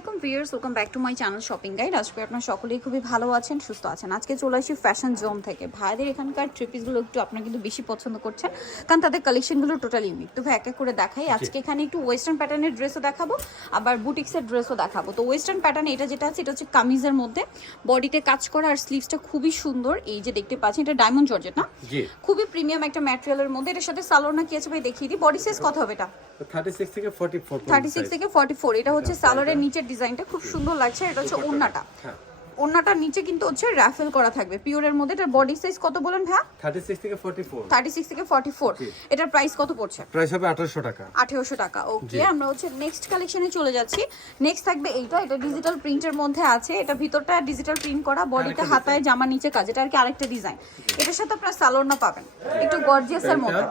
আলাইকুম viewers, welcome back to my channel shopping guide. আজকে আপনারা সকলেই খুবই ভালো আছেন, সুস্থ আছেন। আজকে চলে আসি ফ্যাশন জোন থেকে। ভাইদের এখানকার থ্রি পিসগুলো একটু আপনারা কিন্তু বেশি পছন্দ করছেন, কারণ তাদের কালেকশনগুলো টোটালি ইউনিক। তো ভাই এক এক করে দেখাই। আজকে এখানে একটু ওয়েস্টার্ন প্যাটার্নের ড্রেসও দেখাবো, আবার বুটিক্সের ড্রেসও দেখাবো। তো ওয়েস্টার্ন প্যাটার্নে এটা যেটা আছে, এটা হচ্ছে কামিজের মধ্যে বডিতে কাজ করা, আর স্লিভসটা খুবই সুন্দর। এই যে দেখতে পাচ্ছেন, এটা ডায়মন্ড জর্জেট না, খুবই প্রিমিয়াম একটা ম্যাটেরিয়ালের মধ্যে। এটার সাথে সালোয়ার না কি আছে ভাই দেখিয়ে দিই। বডি সাইজ কত হবে এটা? 36 থেকে 44 36 থেকে 44। এটা হচ্ছে সালোয়ারের নিচের ডিজাইনটা খুব সুন্দর লাগছে। এটা হচ্ছে ওন্নাটা, ওন্নাটার নিচে কিন্তু হচ্ছে রাফেল করা থাকবে পিওরের মধ্যে। এটার বডি সাইজ কত বলেন ভাই? 36 থেকে 44। 36 থেকে 44। এটার প্রাইস কত পড়ছে? প্রাইস হবে 1800 টাকা। 1800 টাকা। ওকে, আমরা হচ্ছে নেক্সট কালেকশনে চলে যাচ্ছি। নেক্সট থাকবে এইটা, এটা ডিজিটাল প্রিন্টের মধ্যে আছে। এটা ভিতরটা ডিজিটাল প্রিন্ট করা, বডিতে হাতায় জামা নিচে কাজ। এটা আর কি আরেকটা ডিজাইন। এটার সাথে আপনারা সালোয়ার না পাবেন, একটু গর্জিয়াসের মধ্যে।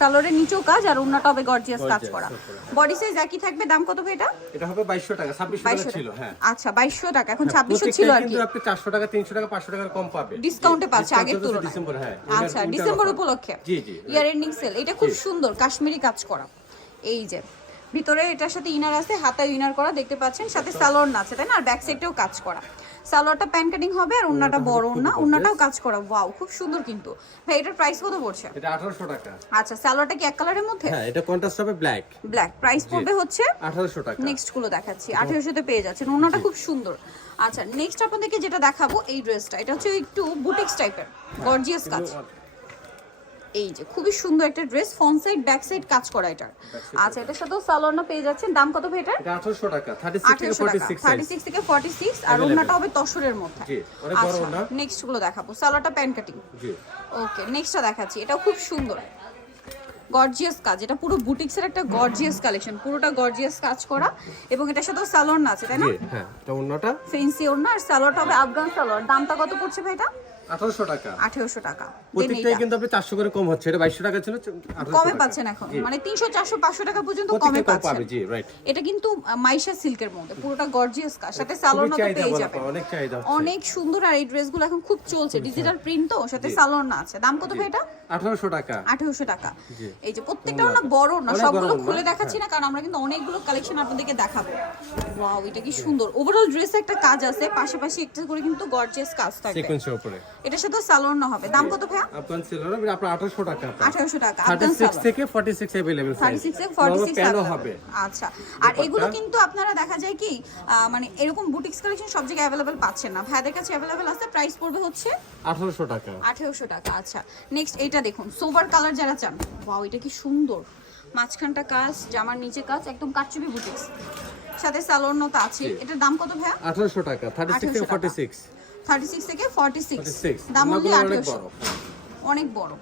সালোয়ারের নিচেও কাজ আর ওন্নাটা হবে গর্জিয়াস কাজ করা। বডি সাইজ একই থাকবে। দাম কত ভাই এটা? এটা হবে 2200 টাকা। 2600 টাকা ছিল। হ্যাঁ আচ্ছা, 2200 টাকা, এখন 2600 ছিল আর কি। কিন্তু আপনি 400 টাকা 300 টাকা 500 টাকা কম পাবেন, ডিসকাউন্টে পাচ্ছে আগের তুলনায়। ডিসেম্বর, হ্যাঁ আচ্ছা, ডিসেম্বর উপলক্ষে জি জি ইয়ার এন্ডিং সেল। এটা খুব সুন্দর কাশ্মীরি কাজ করা। এই যে ভিতরে এটার সাথে ইনার আছে, হাতায় ইনার করা দেখতে পাচ্ছেন, সাথে সালোয়ার না আছে তাই না, আর ব্যাক সাইডেও কাজ করা। সালোয়ারটা প্যান কাটিং হবে, আর ওন্নাটা বড় ওন্না, ওন্নাটাও কাজ করা। ওয়াও, খুব সুন্দর। কিন্তু ভাই এটার প্রাইস কত পড়ছে? এটা 1800 টাকা। আচ্ছা, সালোয়ারটা কি এক কালারের মধ্যে? হ্যাঁ, এটা কন্ট্রাস্ট হবে ব্ল্যাক। ব্ল্যাক। প্রাইস পড়বে হচ্ছে 1800 টাকা। নেক্সট গুলো দেখাচ্ছি, 1800 তে পেয়ে যাচ্ছেন। ওন্নাটা খুব সুন্দর। আচ্ছা, নেক্সট আপনাদেরকে যেটা দেখাবো এই ড্রেসটা, এটা হচ্ছে একটু বুটিক্স টাইপের গর্জিয়াস কাজ। এই যে খুবই সুন্দর একটা dress, front side back side কাজ করা এটার। আচ্ছা, এটার সাথেও সালোয়ার পেয়ে যাচ্ছেন। দাম কত ভাই এটার? এটা 1800 টাকা। 36 থেকে 46 36 থেকে 46। আর ওন্নাটা হবে তসরের মধ্যে। জি, অনেক বড় ওন্না। নেক্সট গুলো দেখাবো। সালোয়ারটা প্যান কাটিং। জি ওকে, নেক্সটটা দেখাচ্ছি। এটাও খুব সুন্দর গর্জিয়াস কাজ। এটা পুরো বুটিক্সের একটা গর্জিয়াস কালেকশন, পুরোটা গর্জিয়াস কাজ করা, এবং এটার সাথেও সালোয়ার না আছে তাই না? জি হ্যাঁ, এটা ওন্নাটা ফেন্সি ওন্না, আর সালোয়ারটা হবে আফগান সালোয়ার। দামটা কত পড়ছে ভাই এটা? 1800 টাকা। 1800 টাকা। প্রত্যেকটাই কিন্তু আপনি 400 করে কম হচ্ছে। এটা 2200 টাকা ছিল, 1800 কমে পাচ্ছেন এখন, মানে 300 400 500 টাকা পর্যন্ত কমে পাচ্ছেন। জি রাইট। এটা কিন্তু মাইশা সিল্কের মধ্যে, পুরোটা গর্জিয়াস কাজ, সাথে সালোয়ার না পেয়ে যাবেন। অনেক চাহিদা, অনেক সুন্দর। আর এই ড্রেসগুলো এখন খুব চলছে, ডিজিটাল প্রিন্ট তো, সাথে সালোয়ার না আছে। দাম কত ভাই এটা? 1800 টাকা। 1800 টাকা। এই যে প্রত্যেকটা না বড় না, সবগুলো খুলে দেখাচ্ছি না, কারণ আমরা কিন্তু অনেকগুলো কালেকশন আপনাদেরকে দেখাবো। ওয়াও, এটা কি সুন্দর। ওভারঅল ড্রেসে একটা কাজ আছে, পাশাপাশি একটা করে কিন্তু গর্জিয়াস কাজ থাকবে সিকোয়েন্সের উপরে। এটার সাথে সালোয়ার না হবে। দাম কত ভাই? আফগান সেলর আপনার 1800 টাকা। 1800 টাকা। আফগান 36 থেকে 46 अवेलेबल। 36 থেকে 46 প্যানও হবে। আচ্ছা, আর এগুলো কিন্তু আপনারা দেখা যায় কি মানে এরকম বুটিক্স কালেকশন সব জায়গায় अवेलेबल পাচ্ছেন না, ভাইদের কাছে अवेलेबल আছে। প্রাইস পড়বে হচ্ছে 1800 টাকা। 1800 টাকা। আচ্ছা, নেক্সট এইটা দেখুন, সোবার কালার যারা চান। ওয়াও, এটা কি সুন্দর। মাঝখানটা কাজ, জামার নিচে কাজ, একদম কাটচুপি বুটিক্স, সাথে সালোয়ার নতা আছে। এটার দাম কত ভাইয়া? 1800 টাকা। 36 থেকে 46। 36 থেকে 46। দাম হলো 1800। অনেক বড়।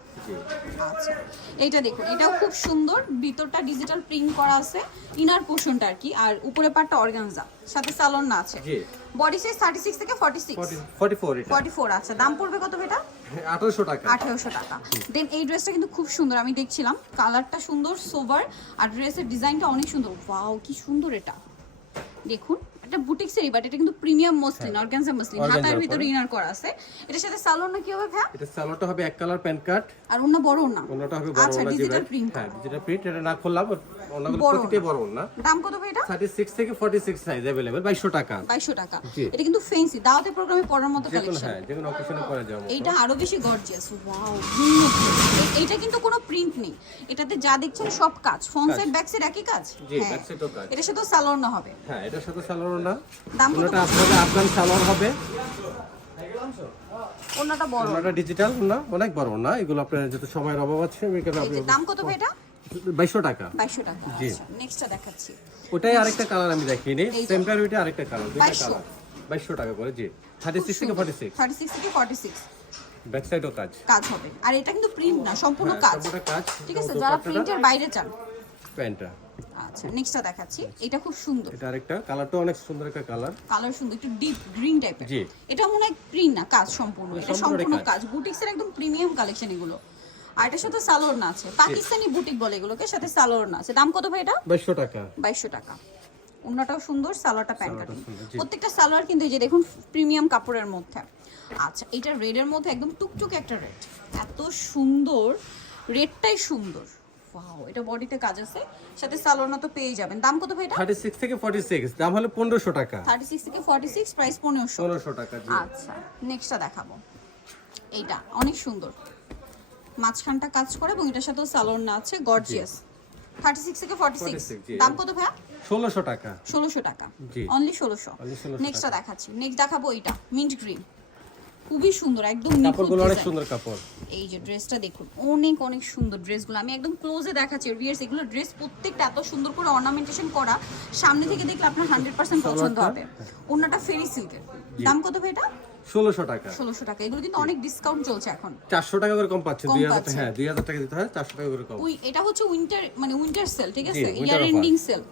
আচ্ছা, এইটা দেখুন, এটাও খুব সুন্দর। ভিতরটা ডিজিটাল প্রিন্ট করা আছে, ইনার পোর্শনটা আর কি, আর উপরে পাটটা অর্গানজা, সাথে সালোয়ার না আছে। বডি সাইজ 36 থেকে 46। 44। আচ্ছা, দাম পড়বে কত এটা? 1800 টাকা। 1800 টাকা। দেন এই ড্রেসটা কিন্তু খুব সুন্দর, আমি দেখছিলাম, কালারটা সুন্দর, সোবার, আর ড্রেসের ডিজাইনটা অনেক সুন্দর। ওয়াও, কি সুন্দর এটা। দেখুন, এটা বুটিক্সেরই, বাট এটা কিন্তু প্রিমিয়াম মসলিন, অর্গানজা মসলিন, হাতার ভিতরে ইনার করা আছে। এটার সাথে সালোয়ার না কি হবে ভাই? এটা সালোয়ারটা হবে এক কালার প্যান্ট কাট, আর ওন্না বড় না। ওন্নাটা হবে বড়। আচ্ছা, ডিজিটাল প্রিন্ট। হ্যাঁ, ডিজিটাল প্রিন্ট। এটা না খুললাম, ওন্নাগুলো প্রত্যেকটাই বড় ওন্না। দাম কত ভাই এটা? 36 থেকে 46 সাইজ अवेलेबल। 2200 টাকা। 2200 টাকা। এটা কিন্তু ফ্যান্সি, দাওয়াতের প্রোগ্রামে পরার মতো কালেকশন। হ্যাঁ, যে কোনো অকেশনে পরা যাবে। এটা আরো বেশি গর্জিয়াস। ওয়াও, এটা কিন্তু কোনো প্রিন্ট নেই, এটাতে যা দেখছেন সব কাজ, ফ্রন্ট সাইড ব্যাক সাইড একই কাজ। জি, ব্যাক সাইডও কাজ। এটার সাথে সালোয়ার না হবে। হ্যাঁ, এটার সাথে সালোয়ার না। দাম কত? ওটা আপনাদের আফগান সালোয়ার হবে। ওন্নাটা বড়, ওটা ডিজিটাল না, অনেক বড় না। এগুলো আপনার যত সময়ের অভাব আছে, আমি কেন আপনি। দাম কত ভাই এটা? 2200 টাকা। 2200 টাকা। আচ্ছা, নেক্সটটা দেখাচ্ছি। ওটাই আরেকটা কালার আমি দেখিনি, সেমটার ওইটা আরেকটা কালার, দুটো কালার। 2200 টাকা করে। জি, 36 থেকে 46। 36 থেকে 46। ব্যাক সাইডও কাজ হবে, আর এটা কিন্তু প্রিন্ট না, সম্পূর্ণ কাজ। সম্পূর্ণ কাজ। ঠিক আছে, যারা প্রিন্টের বাইরে চান। প্যান্টটা। আচ্ছা, নেক্সটটা দেখাচ্ছি। এটা খুব সুন্দর, এটা আরেকটা কালারটা অনেক সুন্দর একটা কালার। কালার সুন্দর, একটু ডিপ গ্রিন টাইপের। জি, এটা মনে হয় প্রিন্ট না, কাজ সম্পূর্ণ। এটা সম্পূর্ণ কাজ, বুটিক্সের একদম প্রিমিয়াম কালেকশন এগুলো। আর এটার সাথে সালোয়ার না আছে, পাকিস্তানি বুটিক বলে এগুলোকে, সাথে সালোয়ার না আছে। দাম কত ভাই এটা? 2200 টাকা। 2200 টাকা। ওন্নাটাও সুন্দর, সালোয়ারটা প্যান কাটিং। প্রত্যেকটা সালোয়ার কিন্তু এই যে দেখুন প্রিমিয়াম কাপড়ের মধ্যে। আচ্ছা, এটা রেডের মধ্যে একদম টুকটুকে একটা রেড, এত সুন্দর, রেডটাই সুন্দর। ওয়াও, এটা বডিতে কাজ আছে, সাথে সালোয়ার তো পেয়ে যাবেন। দাম কত ভাই এটা? 36 থেকে 46, দাম হলো 1500 টাকা। 36 থেকে 46, প্রাইস 1500। 1500 টাকা জি। আচ্ছা, নেক্সটটা দেখাবো। এইটা অনেক সুন্দর, মাঝখানটা কাজ করে এবং এটার সাথে সালোয়ার না আছে, গর্জিয়াস। 36 থেকে 46, জি। দাম কত ভাইয়া? 1600 টাকা। 1600 টাকা, জি। অনলি 1600। Only 1600 নেক্সটটা দেখাচ্ছি। নেক্সট দেখাবো এইটা মিন্ট গ্রিন, খুবই সুন্দর, একদম নিখুঁত কাপড়গুলো অনেক ডিজাইন। সুন্দর কাপড়। এই যে ড্রেসটা দেখুন, অনেক অনেক সুন্দর ড্রেসগুলো, আমি একদম ক্লোজে দেখাচ্ছি ভিউয়ার্স। এগুলো ড্রেস প্রত্যেকটা এত সুন্দর করে অর্নামেন্টেশন করা, সামনে থেকে দেখলে আপনার 100% পছন্দ হবে। ওন্নাটা ফেরি সিল্কের, দাম কত ভাই এটা? 1600 টাকা। 1600 টাকা। এগুলো কিন্তু অনেক ডিসকাউন্ট চলছে এখন, 400 টাকা করে কম পাচ্ছেন। কম 2000, পাচ্ছেন। হ্যাঁ 2000 টাকা দিতে হয়, 400 টাকা করে কম। এটা হচ্ছে উইন্টার, মানে উইন্টার সেল, ঠিক আছে, জি, winter ইয়ার offer। এন্ডিং সেল,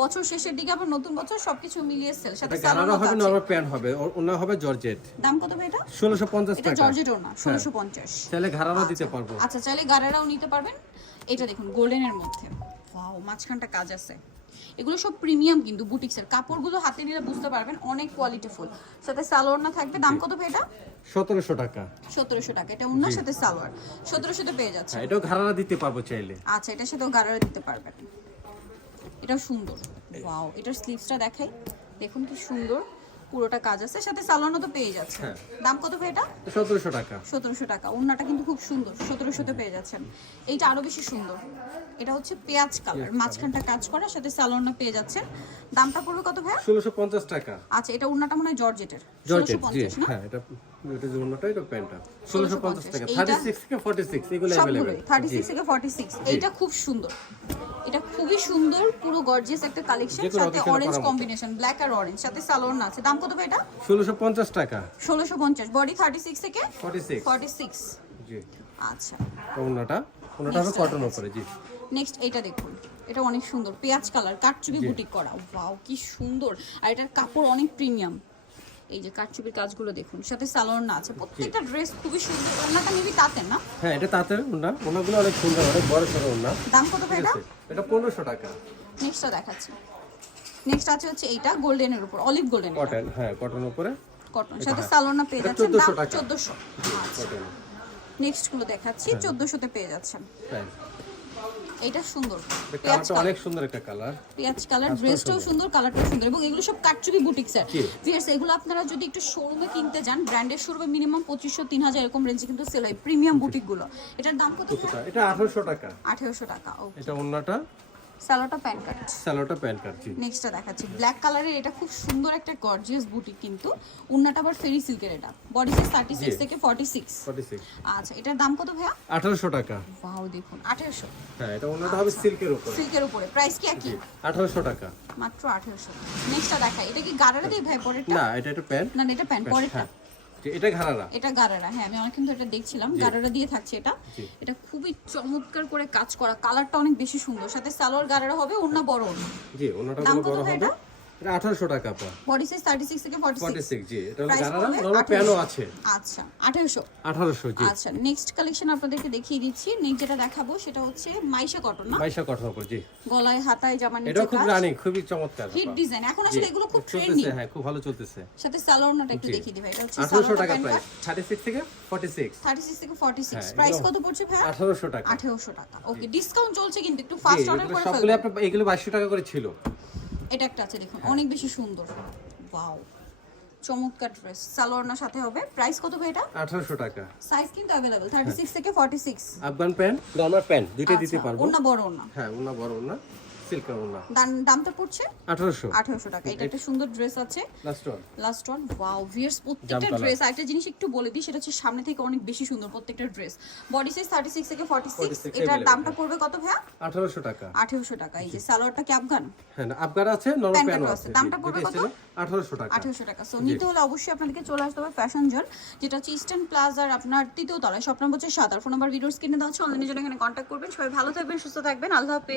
বছর শেষের দিকে আবার নতুন বছর, সবকিছু মিলিয়ে সেল, সাথে এটা গারারা সালোয়ার হবে, আছে। নরমাল প্যান্ট হবে, ওনা হবে জর্জেট। দাম কত ভাই এটা? 1650 এটা টাকা। জর্জেট ওনা, 1650। চাইলে ঘাড়ারও দিতে পারবো। আচ্ছা, চাইলে গারারাও নিতে পারবেন। এটা দেখুন গোল্ডেনের মধ্যে, ওয়াও, মাঝখানটা কাজ আছে। এগুলো সব প্রিমিয়াম কিন্তু বুটিক্সের কাপড়গুলো, হাতে নিলে বুঝতে পারবেন অনেক কোয়ালিটিফুল, সাথে সালোয়ার না থাকবে। দাম কত ভাই এটা? 1700 টাকা। 1700 টাকা। এটা ওনার সাথে সালোয়ার 1700 তে পেয়ে যাচ্ছে। হ্যাঁ, এটাও ঘাড়ারা দিতে পারবো চাইলে। আচ্ছা, এটার সাথেও গারারা দিতে পারবেন। এটা সুন্দর, ওয়াও। এটার স্লিভসটা দেখাই, দেখুন কি সুন্দর, পুরোটা কাজ আছে, সাথে সালোয়ারও তো পেয়ে যাচ্ছে। হ্যাঁ। দাম কত ভাই এটা? 1700 টাকা। 1700 টাকা। ওন্নাটা কিন্তু খুব সুন্দর, 1700 তে পেয়ে যাচ্ছেন। এইটা আরো বেশি সুন্দর, এটা হচ্ছে পেঁয়াজ কালার, মাঝখানটা কাজ করা, সাথে সালোয়ারটা পেয়ে যাচ্ছেন। দামটা পড়বে কত ভাই? 1650 টাকা। আচ্ছা, এটা ওন্নাটা মনে হয় জর্জেটের, জর্জেট জি। 1650 না? হ্যাঁ, এটা জুনটা, এটা প্যান্টটা 1650 টাকা। এইটা 36 থেকে 46 এগুলো সবগুলো अवेलेबल। 36 থেকে 46। এইটা খুব সুন্দর, এটা খুবই সুন্দর, পুরো গর্জিয়াস একটা কালেকশন, যে কোনো সাথে occasion এ অরেঞ্জ পরার মতো। কম্বিনেশন, ব্ল্যাক আর অরেঞ্জ, সাথে সালোয়ার না আছে। দাম কত ভাই এটা? 1650 টাকা। 1650, বডি 36 থেকে 46 46। জি। আচ্ছা, ওনাটা হবে কটন উপরে জি। নেক্সট এটা দেখুন, এটা অনেক সুন্দর, পেঁয়াজ কালার, কাটচুপি বুটিক করা, ওয়াও কি সুন্দর। আর এটার কাপড় অনেক প্রিমিয়াম, এই যে কাটচুপির কাজগুলো দেখুন, সাথে সালোয়ার না আছে। প্রত্যেকটা ড্রেস খুবই সুন্দর। ওনাটা মেবি তাতেন না? হ্যাঁ, এটা তাঁতের ওনা, ওনাগুলো অনেক সুন্দর, অনেক বড় সরো ওনা। দাম কত ভাই এটা? এটা 1500 টাকা। নেক্সটটা দেখাচ্ছি। নেক্সট আছে হচ্ছে এইটা গোল্ডেনের উপর, অলিভ গোল্ডেন কটন, হ্যাঁ কটন উপরে কটন, সাথে সালোয়ার না পেয়ে এটা যাচ্ছেন। দাম 1400 টাকা। 1400। আচ্ছা, কটন। নেক্সট গুলো দেখাচ্ছি, 1400 তে পেয়ে যাচ্ছেন। হ্যাঁ, এইটা সুন্দর, এটা পেঁয়াজ কালারটা অনেক সুন্দর একটা কালার। পেঁয়াজ কালার, ড্রেসটাও সুন্দর, কালারটাও সুন্দর, এবং এগুলো সব কাটচুপি বুটিক স্যার। জি। ভিউয়ার্স, এগুলো আপনারা যদি একটু শোরুমে কিনতে যান, ব্র্যান্ডের শোরুমে মিনিমাম 2500 3000 এরকম রেঞ্জে কিন্তু সেল হয়, প্রিমিয়াম বুটিক গুলো। এটার দাম কত? এটা 1800 টাকা। 1800 টাকা। ওকে, এটা ওনাটা, সালোয়ারটা প্যান্ট কাট। সালোয়ারটা প্যান্ট কাট জি। নেক্সটটা দেখাচ্ছি, ব্ল্যাক কালারের, এটা খুব সুন্দর একটা গর্জিয়াস বুটিক কিন্তু, উন্নাটা আবার ফেরি সিল্কের। এটা বডি সাইজ 36 থেকে 46। 46 আচ্ছা, এটার দাম কত ভাইয়া? 1800 টাকা। ওয়াও, দেখুন 1800, হ্যাঁ, এটা ওনাটা হবে সিল্কের উপরে। সিল্কের উপরে, প্রাইস কি একই? 1800 টাকা। মাত্র 1800। নেক্সটটা দেখাই, এটা কি গারারা দেই ভাই পরেরটা? না, এটা একটা প্যান্ট। না, এটা প্যান্ট পরেরটা। হ্যাঁ, জি, এটা ঘাড়ারা। এটা গারারা, হ্যাঁ আমি অনেক কিন্তু এটা দেখছিলাম, গারারা দিয়ে থাকছে এটা। এটা খুবই চমৎকার করে কাজ করা, কালারটা অনেক বেশি সুন্দর, সাথে সালোয়ার গারারা হবে, ওন্না বড় ওন্না। জি, ওনাটা দাম গুলো কত বড় ভাই হবে। এটা? এটা 1800 টাকা পা। বডি সাইজ 36 থেকে 46। 46 জি, এটা হলো Price ঘাড়ারা, পড়বে নরমাল 1800 প্যানও আছে। আচ্ছা, 1800। 1800 জি। আচ্ছা, নেক্সট কালেকশন আপনাদেরকে দেখিয়ে দিচ্ছি। নেক্সট যেটা দেখাবো সেটা হচ্ছে মাইশা কটন, না? মাইশা কটন উপর জি। গলায় হাতায় জামার নিচে এটা খুব কাজ, রানিং, খুবই চমৎকার। হিট ডিজাইন, এখন আসলে জি, এগুলো খুব চলতেছে, ট্রেন্ডি। হ্যাঁ খুব ভালো চলতেছে। সাথে সালোয়ার নোটা একটু জি। দেখিয়ে দিই ভাই, এটা হচ্ছে 1800 সালোয়ার টাকা প্যান্ট প্রাইস, 36 থেকে 46। 36 থেকে 46। হ্যাঁ, প্রাইস এগুলো কত পড়ছে ভাই? 1800 টাকা। 1800 টাকা। ওকে, ডিসকাউন্ট চলছে কিন্তু, একটু জি, ফাস্ট অর্ডার এগুলো করে সবগুলো ফেলবেন। আপনার এগুলো 2200 টাকা করে ছিল। এটা একটা আছে দেখুন, অনেক বেশি সুন্দর, ওয়াও চমৎকার ড্রেস, সালোয়ার সাথে হবে। প্রাইস কত ভাই এটা? 1800 টাকা। সাইজ কিন্তু अवेलेबल 36 থেকে 46। আফগান প্যান্ট, নরমাল প্যান্ট দুইটাই দিতে আচ্ছা, পারবো। ওন্না বড় ওন্না। হ্যাঁ, ওনা বড় ওনা, সিল্কের ওনা। দামটা পড়ছে 1800। 1800 টাকা। এটা একটা সুন্দর ড্রেস আছে, last one. Last one. Wow, viewers প্রত্যেকটা জামতলা। ড্রেস, একটা জিনিস একটু বলে দিই, সেটা হচ্ছে সামনে থেকে অনেক বেশি সুন্দর প্রত্যেকটা ড্রেস। বডি সাইজ 36 থেকে 46। 46 এটার available। দামটা পড়বে কত ভাইয়া? 1800 টাকা। 1800 টাকা। এই যে সালোয়ারটা কি আফগান? হ্যাঁ, না, আফগান আছে, নরমাল প্যান্ট প্যান্টও আছে। আছে। দামটা জি, পড়বে দুইটাই কত? ছিল 1800 টাকা। 1800 টাকা। সো নিতে হলে অবশ্যই আপনাদেরকে চলে আসতে হবে ফ্যাশন জোন, যেটা হচ্ছে ইস্টার্ন প্লাজার আপনার 3য় তলায়, শপ নম্বর হচ্ছে 7। আর ফোন নাম্বার ভিডিওস কিনে দেওয়া হচ্ছে, অনলাইনের জন্য এখানে কন্ট্যাক্ট করবেন। সবাই ভালো থাকবেন, সুস্থ থাকবেন, আল্লাহ হাফেজ।